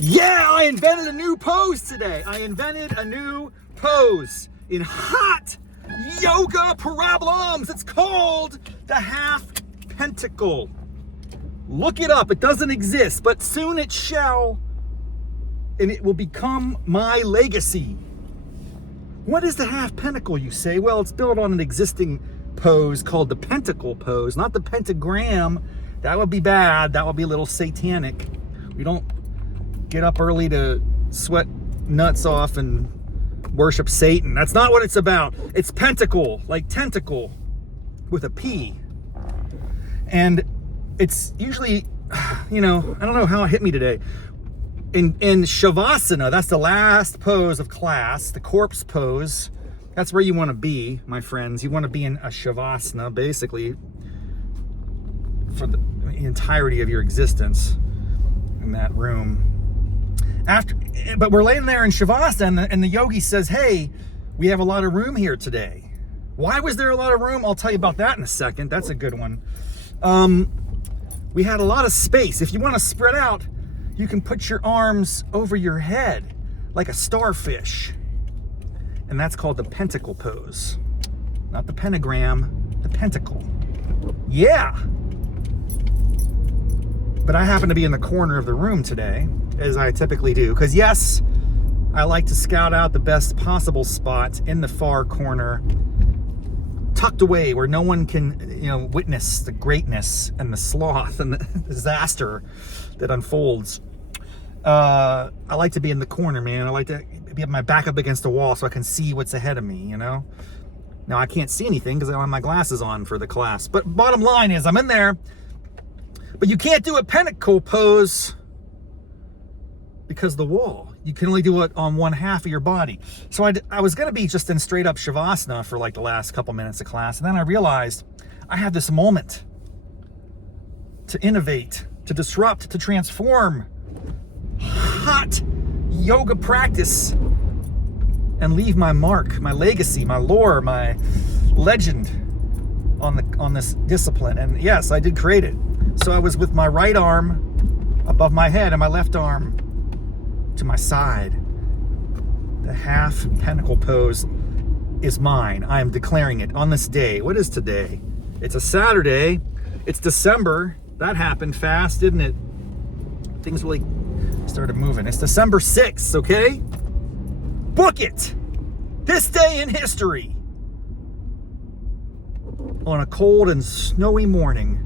Yeah, I invented a new pose today. I invented a new pose in hot yoga problems. It's called the Half Pentacle. Look it up. It doesn't exist, but soon it shall, and it will become my legacy. What is the Half Pentacle, you say? Well, it's built on an existing pose called the Pentacle Pose, not the pentagram. That would be bad. That would be a little satanic. We don't get up early to sweat nuts off and worship Satan. That's not what it's about. It's pentacle, like tentacle with a P. And it's usually, I don't know how it hit me today. In Shavasana, that's the last pose of class, the corpse pose. That's where you want to be, my friends. You want to be in a Shavasana, basically, for the entirety of your existence in that room. But we're laying there in Shavasana, and the yogi says, hey, we have a lot of room here today. Why was there a lot of room? I'll tell you about that in a second. That's a good one. We had a lot of space. If you want to spread out, you can put your arms over your head like a starfish. And that's called the Pentacle Pose. Not the pentagram, the pentacle. Yeah. But I happen to be in the corner of the room today, as I typically do. Because yes, I like to scout out the best possible spot in the far corner, tucked away where no one can, witness the greatness and the sloth and the disaster that unfolds. I like to be in the corner, man. I like to have my back up against the wall so I can see what's ahead of me, Now, I can't see anything because I don't have my glasses on for the class. But bottom line is, I'm in there. But you can't do a pentacle pose because of the wall. You can only do it on one half of your body. So I was going to be just in straight up Shavasana for like the last couple minutes of class. And then I realized I had this moment to innovate, to disrupt, to transform hot yoga practice and leave my mark, my legacy, my lore, my legend on this discipline. And yes, I did create it. So I was with my right arm above my head and my left arm to my side. The Half Pentacle Pose is mine. I am declaring it on this day. What is today? It's a Saturday. It's December. That happened fast, didn't it? Things really started moving. It's December 6th, okay? Book it! This day in history. On a cold and snowy morning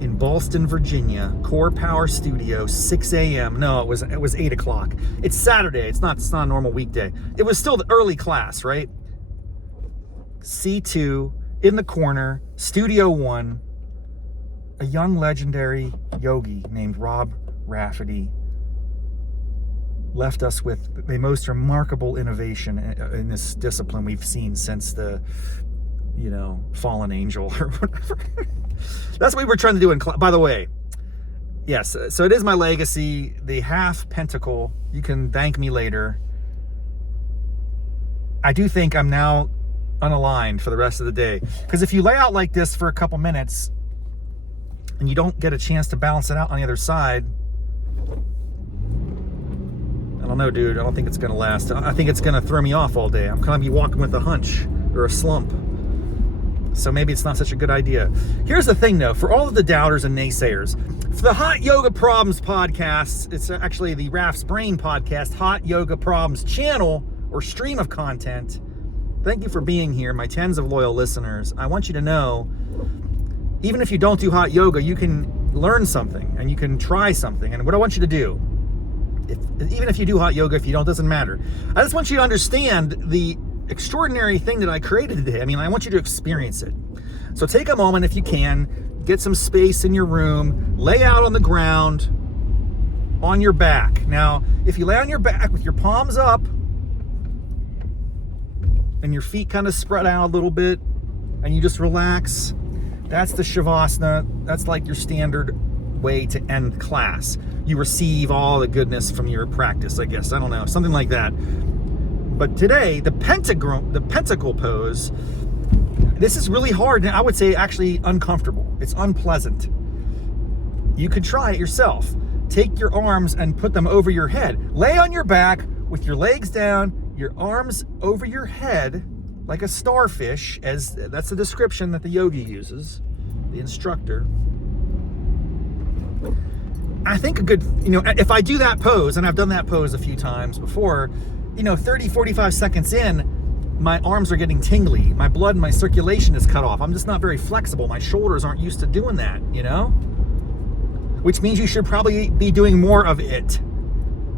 in Ballston, Virginia, Core Power Studio, 6 a.m. No, it was 8 o'clock. It's Saturday. It's not a normal weekday. It was still the early class, right? C2 in the corner, Studio 1. A young legendary yogi named Raffety left us with the most remarkable innovation in this discipline we've seen since the, fallen angel or whatever. That's what we were trying to do in class. By the way, yes, so it is my legacy, the Half Pentacle. You can thank me later. I do think I'm now unaligned for the rest of the day. Because if you lay out like this for a couple minutes and you don't get a chance to balance it out on the other side, I don't know, dude. I don't think it's going to last. I think it's going to throw me off all day. I'm going to be walking with a hunch or a slump. So maybe it's not such a good idea. Here's the thing, though. For all of the doubters and naysayers, for the Hot Yoga Problems podcast, it's actually the Raff's Brain podcast, Hot Yoga Problems channel or stream of content. Thank you for being here, my tens of loyal listeners. I want you to know, even if you don't do hot yoga, you can learn something and you can try something. And what I want you to do, even if you do hot yoga, if you don't, doesn't matter. I just want you to understand the extraordinary thing that I created today. I want you to experience it. So take a moment if you can, get some space in your room, lay out on the ground, on your back. Now, if you lay on your back with your palms up and your feet kind of spread out a little bit and you just relax, that's the Shavasana. That's like your standard way to end class. You receive all the goodness from your practice, I guess. I don't know, something like that. But today, the Pentacle Pose, this is really hard, and I would say actually uncomfortable. It's unpleasant. You could try it yourself. take your arms and put them over your head. Lay on your back with your legs down, your arms over your head, like a starfish, as that's the description that the yogi uses, the instructor. I think a good, if I do that pose, and I've done that pose a few times before, 30, 45 seconds in, my arms are getting tingly. My blood and my circulation is cut off. I'm just not very flexible. My shoulders aren't used to doing that, Which means you should probably be doing more of it.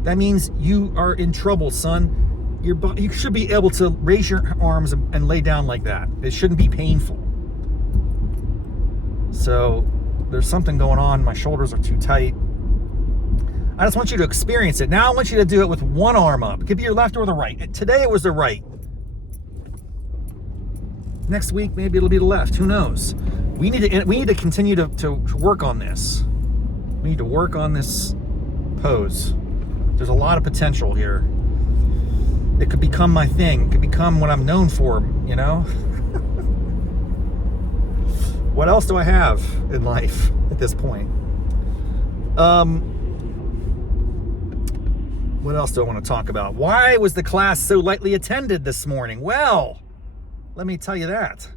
That means you are in trouble, son. You should be able to raise your arms and lay down like that. It shouldn't be painful. So there's something going on. My shoulders are too tight. I just want you to experience it. Now I want you to do it with one arm up. It could be your left or the right. Today it was the right. Next week maybe it'll be the left. Who knows? We need to continue to work on this. We need to work on this pose. There's a lot of potential here. It could become my thing. It could become what I'm known for, What else do I have in life at this point? What else do I want to talk about? Why was the class so lightly attended this morning? Well, let me tell you that.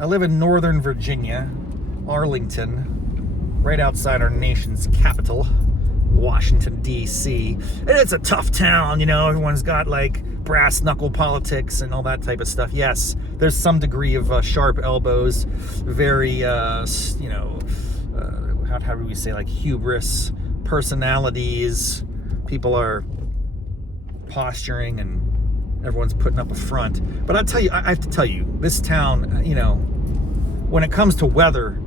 I live in Northern Virginia, Arlington, right outside our nation's capital, Washington, D.C. And it's a tough town, everyone's got like brass knuckle politics and all that type of stuff. Yes, there's some degree of sharp elbows, very, how do we say, like hubris, personalities. People are posturing and everyone's putting up a front. But I have to tell you, this town, when it comes to weather,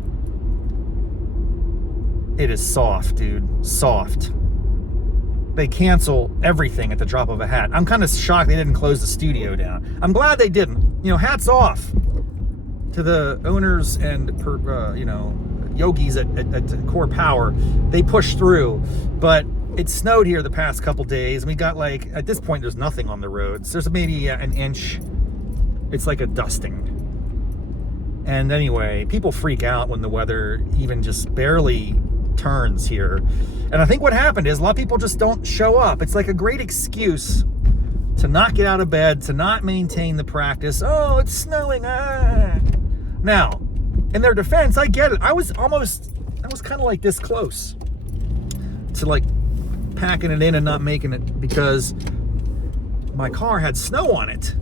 it is soft, dude. Soft. They cancel everything at the drop of a hat. I'm kind of shocked they didn't close the studio down. I'm glad they didn't. Hats off to the owners and, yogis at Core Power. They pushed through. But it snowed here the past couple days. We got at this point, there's nothing on the roads. There's maybe an inch. It's like a dusting. And anyway, people freak out when the weather even just barely turns here. And I think what happened is a lot of people just don't show up. It's like a great excuse to not get out of bed, to not maintain the practice. Oh, it's snowing. Now, in their defense, I get it. I was kind of like this close to packing it in and not making it because my car had snow on it.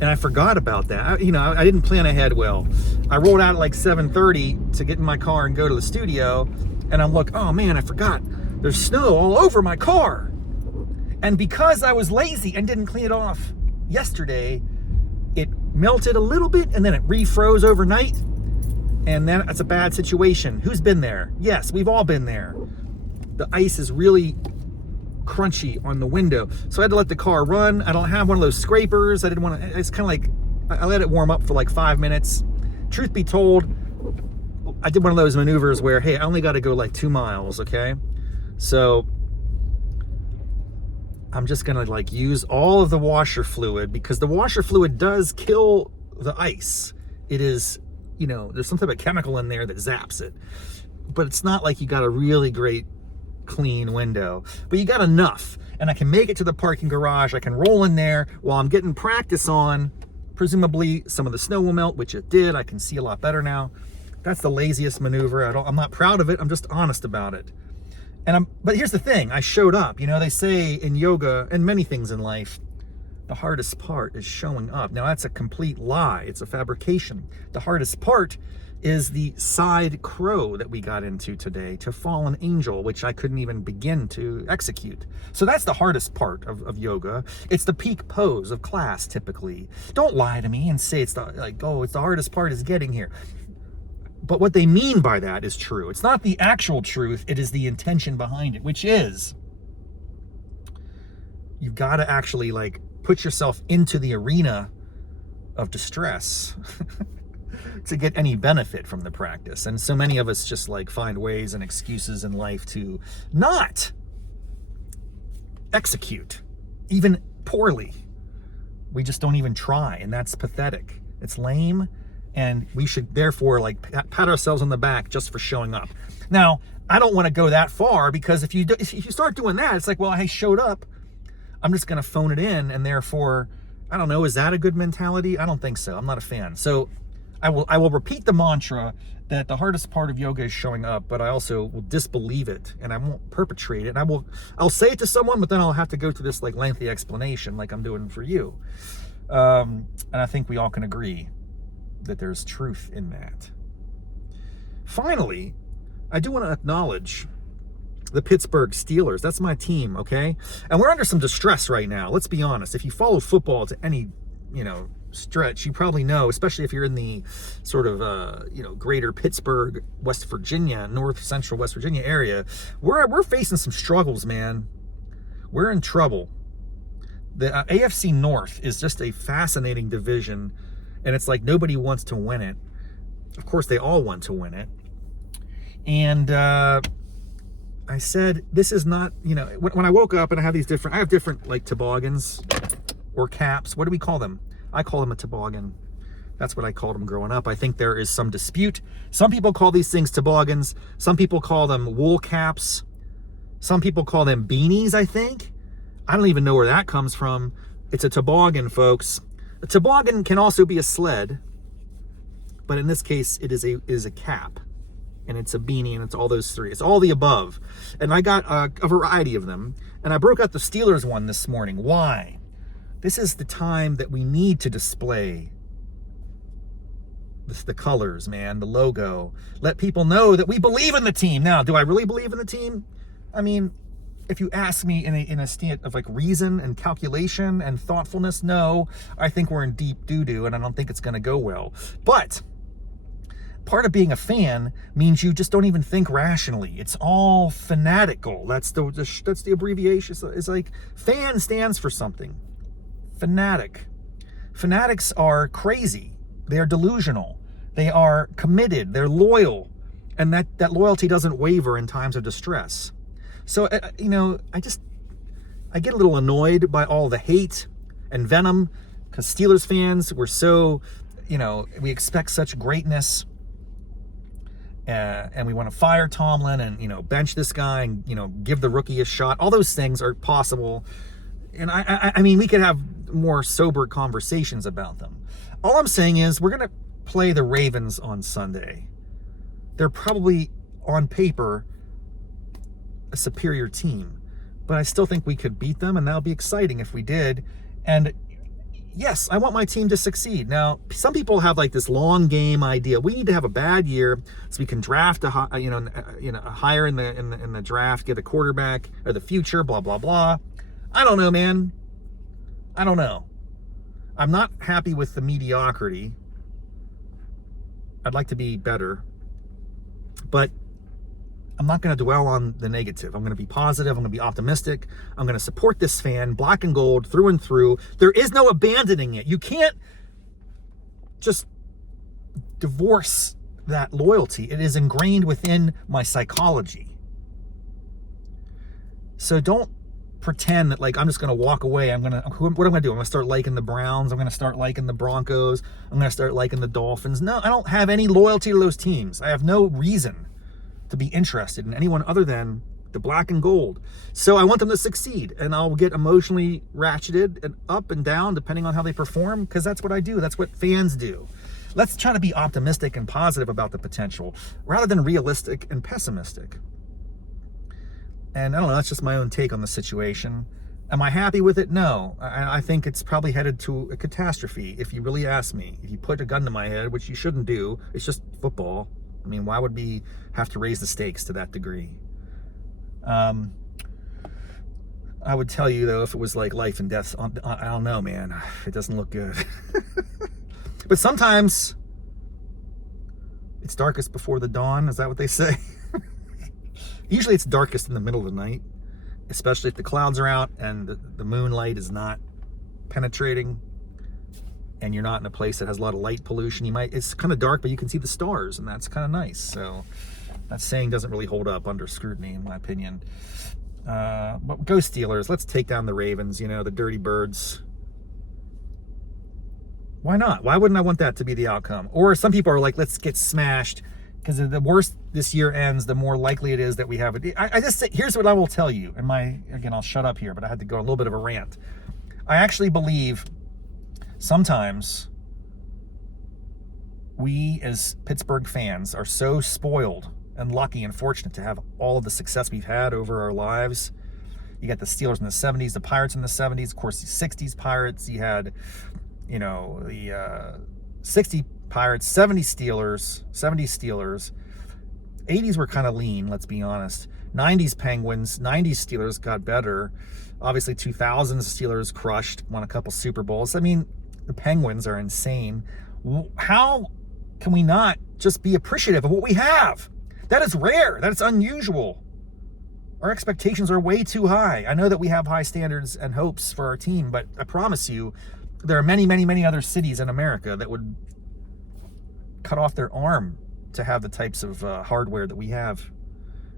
And I forgot about that. I didn't plan ahead well. I rolled out at 7:30 to get in my car and go to the studio. And I'm like, oh man, I forgot. There's snow all over my car. And because I was lazy and didn't clean it off yesterday, it melted a little bit and then it refroze overnight. And then that's a bad situation. Who's been there? Yes, we've all been there. The ice is really crunchy on the window. So I had to let the car run. I don't have one of those scrapers. I didn't want to, it's kind of I let it warm up for 5 minutes. Truth be told, I did one of those maneuvers where, hey, I only got to go 2 miles, okay? So I'm just going to use all of the washer fluid because the washer fluid does kill the ice. It is, there's some type of chemical in there that zaps it. But it's not like you got a really great clean window, but you got enough, and I can make it to the parking garage. I can roll in there while I'm getting practice on. Presumably some of the snow will melt, which it did. I can see a lot better now. That's the laziest maneuver. I'm not proud of it. I'm just honest about it. But here's the thing. I showed up. They say in yoga and many things in life, the hardest part is showing up. Now that's a complete lie. It's a fabrication. The hardest part is the side crow that we got into today, to fallen angel, which I couldn't even begin to execute. So that's the hardest part of yoga. It's the peak pose of class, typically. Don't lie to me and say it's the hardest part is getting here. But what they mean by that is true. It's not the actual truth, it is the intention behind it, which is you've got to actually put yourself into the arena of distress to get any benefit from the practice. And so many of us just find ways and excuses in life to not execute, even poorly. We just don't even try, and that's pathetic. It's lame, and we should therefore like pat ourselves on the back just for showing up. Now, I don't want to go that far, because if you start doing that, it's like, well, I showed up, I'm just going to phone it in, and therefore, I don't know, is that a good mentality? I don't think so. I'm not a fan. So I will repeat the mantra that the hardest part of yoga is showing up, but I also will disbelieve it, and I won't perpetrate it. And I'll say it to someone, but then I'll have to go through this like lengthy explanation like I'm doing for you. And I think we all can agree that there's truth in that. Finally, I do want to acknowledge the Pittsburgh Steelers. That's my team, okay? And we're under some distress right now. Let's be honest. If you follow football to any, stretch, you probably know, especially if you're in the sort of, greater Pittsburgh, West Virginia, north central West Virginia area, we're facing some struggles, man. We're in trouble. The AFC North is just a fascinating division, and it's like nobody wants to win it. Of course, they all want to win it. And I said, this is not, when I woke up and I have different like toboggans or caps. What do we call them? I call them a toboggan. That's what I called them growing up. I think there is some dispute. Some people call these things toboggans. Some people call them wool caps. Some people call them beanies, I think. I don't even know where that comes from. It's a toboggan, folks. A toboggan can also be a sled, but in this case, it is a cap, and it's a beanie, and it's all those three. It's all the above. And I got a variety of them, and I broke out the Steelers one this morning. Why? This is the time that we need to display the colors, man, the logo. Let people know that we believe in the team. Now, do I really believe in the team? I mean, if you ask me in a state of like reason and calculation and thoughtfulness, no, I think we're in deep doo-doo, and I don't think it's going to go well. But part of being a fan means you just don't even think rationally. It's all fanatical. That's the abbreviation. It's like fan stands for something. Fanatic. Fanatics are crazy. They are delusional. They are committed. They're loyal. And that loyalty doesn't waver in times of distress. So, I get a little annoyed by all the hate and venom, because Steelers fans, we're so, we expect such greatness, and we want to fire Tomlin and, bench this guy and, give the rookie a shot. All those things are possible. And I mean, we could have more sober conversations about them. All I'm saying is we're going to play the Ravens on Sunday. They're probably, on paper, a superior team, but I still think we could beat them, and that'll be exciting if we did. And yes, I want my team to succeed. Now, some people have like this long game idea. We need to have a bad year so we can draft higher in the draft, get a quarterback or the future, blah blah blah. I don't know, man. I don't know. I'm not happy with the mediocrity. I'd like to be better, but I'm not going to dwell on the negative. I'm going to be positive. I'm going to be optimistic. I'm going to support this fan, black and gold, through and through. There is no abandoning it. You can't just divorce that loyalty. It is ingrained within my psychology. So don't pretend that like I'm just going to walk away. What am I going to do? I'm going to start liking the Browns. I'm going to start liking the Broncos. I'm going to start liking the Dolphins. No, I don't have any loyalty to those teams. I have no reason to be interested in anyone other than the black and gold. So I want them to succeed, and I'll get emotionally ratcheted and up and down depending on how they perform, because that's what I do. That's what fans do. Let's try to be optimistic and positive about the potential rather than realistic and pessimistic. And I don't know, that's just my own take on the situation. Am I happy with it? No. I think it's probably headed to a catastrophe, if you really ask me. If you put a gun to my head, which you shouldn't do, it's just football. I mean, why would we have to raise the stakes to that degree? I would tell you, though, if it was like life and death, I don't know, man. It doesn't look good. But sometimes it's darkest before the dawn. Is that what they say? Usually it's darkest in the middle of the night, especially if the clouds are out and the moonlight is not penetrating and you're not in a place that has a lot of light pollution. It's kind of dark, but you can see the stars, and that's kind of nice. So that saying doesn't really hold up under scrutiny, in my opinion. But go Steelers. Let's take down the Ravens, the dirty birds. Why not? Why wouldn't I want that to be the outcome? Or some people are like, let's get smashed, because the worse this year ends, the more likely it is that we have it. I just say, here's what I will tell you. And again, I'll shut up here, but I had to go a little bit of a rant. I actually believe sometimes we as Pittsburgh fans are so spoiled and lucky and fortunate to have all of the success we've had over our lives. You got the Steelers in the 70s, the Pirates in the 70s, of course, the 60s Pirates. You had, the 60 Pirates, 70 Steelers, 80s were kind of lean, let's be honest. 90s Penguins, 90s Steelers got better. Obviously, 2000s Steelers crushed, won a couple Super Bowls. I mean, the Penguins are insane. How can we not just be appreciative of what we have? That is rare. That is unusual. Our expectations are way too high. I know that we have high standards and hopes for our team, but I promise you, there are many, many, many other cities in America that would cut off their arm to have the types of hardware that we have.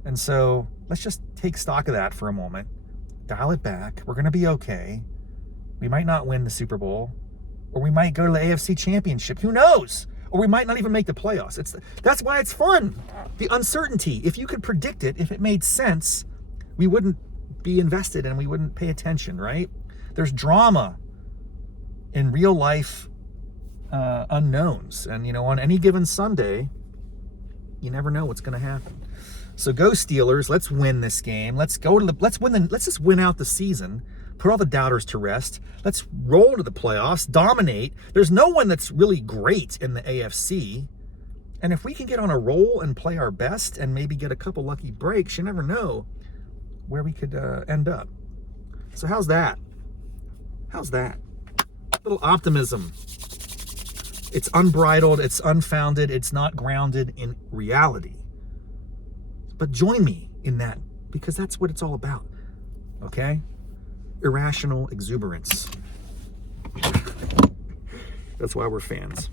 And so let's just take stock of that for a moment. Dial it back. We're going to be okay. We might not win the Super Bowl, or we might go to the AFC Championship. Who knows? Or we might not even make the playoffs. That's why it's fun. The uncertainty. If you could predict it, if it made sense, we wouldn't be invested and we wouldn't pay attention, right? There's drama in real life unknowns. And, on any given Sunday, you never know what's going to happen. So go Steelers. Let's win this game. Let's just win out the season. Put all the doubters to rest. Let's roll to the playoffs, dominate. There's no one that's really great in the AFC. And if we can get on a roll and play our best and maybe get a couple lucky breaks, you never know where we could end up. So how's that? How's that? A little optimism. It's unbridled, it's unfounded, it's not grounded in reality. But join me in that, because that's what it's all about. Okay? Irrational exuberance. That's why we're fans.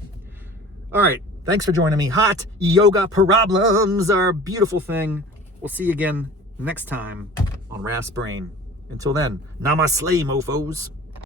All right. Thanks for joining me. Hot yoga problems are a beautiful thing. We'll see you again next time on Raff's Brain. Until then, namaste, mofos.